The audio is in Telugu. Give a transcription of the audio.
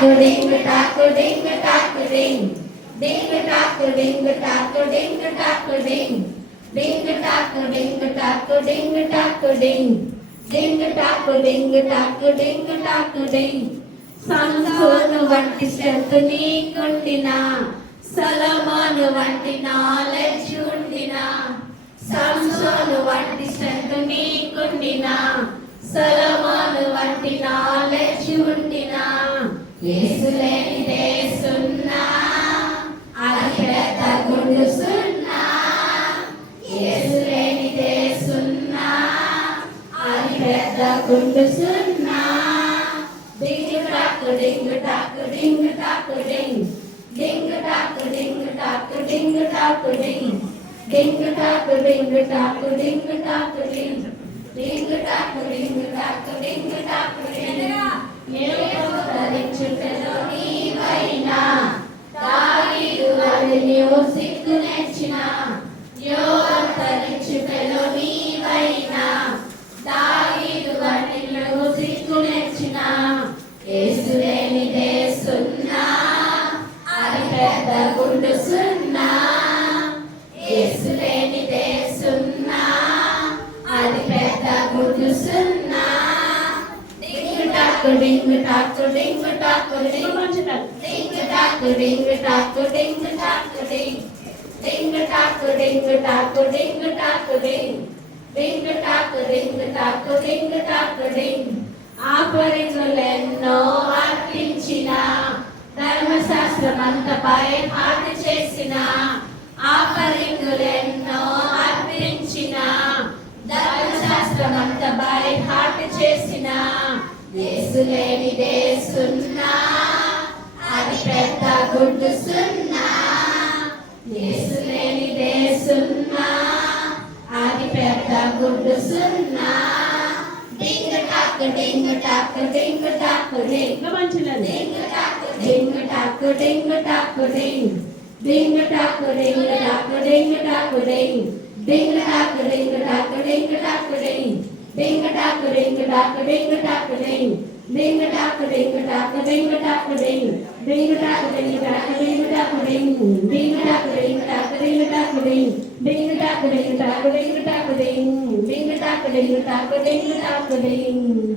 ding taco ding taco ding. Ding taco ding taco ding taco ding. Ding taco ding taco ding taco ding. Ding taco ding taco ding taco ding. సంసోను వంటి శ్రద్ధ నీకుండినా సొలొమోను వంటి నాలెడ్జ్ ఉండినా సంసోను వంటి శ్రద్ధ నీకుండినా సొలొమోను వంటి నాలెడ్జ్ ఉండినా యేసు లేనిదే సున్నా అది పెద్ద గుండు సున్నా యేసు లేనిదే సున్నా అది పెద్ద గుండు సున్నా Ding taco ding taco ding taco ding. Ding taco ding taco ding taco ding. Ding taco ding taco ding taco ding. Ding taco ding taco ding taco ding. Yero tarichutelo neevaina. Davidu vali music nechina. Yero tarichutelo neevaina. Davidu vali music nechina. యేసు లేనిదే సున్నా అది పెద్ద గుండు సున్నా యేసు లేనిదే సున్నా అది పెద్ద గుండు సున్నా డింగ్ టాకు డింగ్ టాకు డింగ్ టాకు డింగ్ డింగ్ టాకు డింగ్ టాకు డింగ్ టాకు డింగ్ డింగ్ టాకు డింగ్ టాకు డింగ్ టాకు డింగ్ డింగ్ టాకు డింగ్ టాకు డింగ్ టాకు డింగ్ ఆపరింగులెన్నో అర్పించిన ధర్మశాస్త్రమంతపై హాటి చేసిన ఆపరింగులెన్నో అర్పించిన ధర్మశాస్త్రమంతపై హాటి చేసిన యేసు లేనిదే సున్నా అది పెద్ద గుడ్డు సున్నా యేసు లేనిదే సున్నా అది పెద్ద గుడ్డు సున్నా Ding taco ding taco ding taco ding. Kemanculan. Ding taco ding taco ding taco ding. Ding taco ding taco ding taco ding. Ding taco ding taco ding taco ding. Ding taco ding taco ding taco ding. Ding taco ding taco ding taco ding. Ding taco ding taco ding taco ding. Ding taco ding taco ding taco ding. Ding taco ding taco ding taco ding. Ding taco ding taco ding taco ding.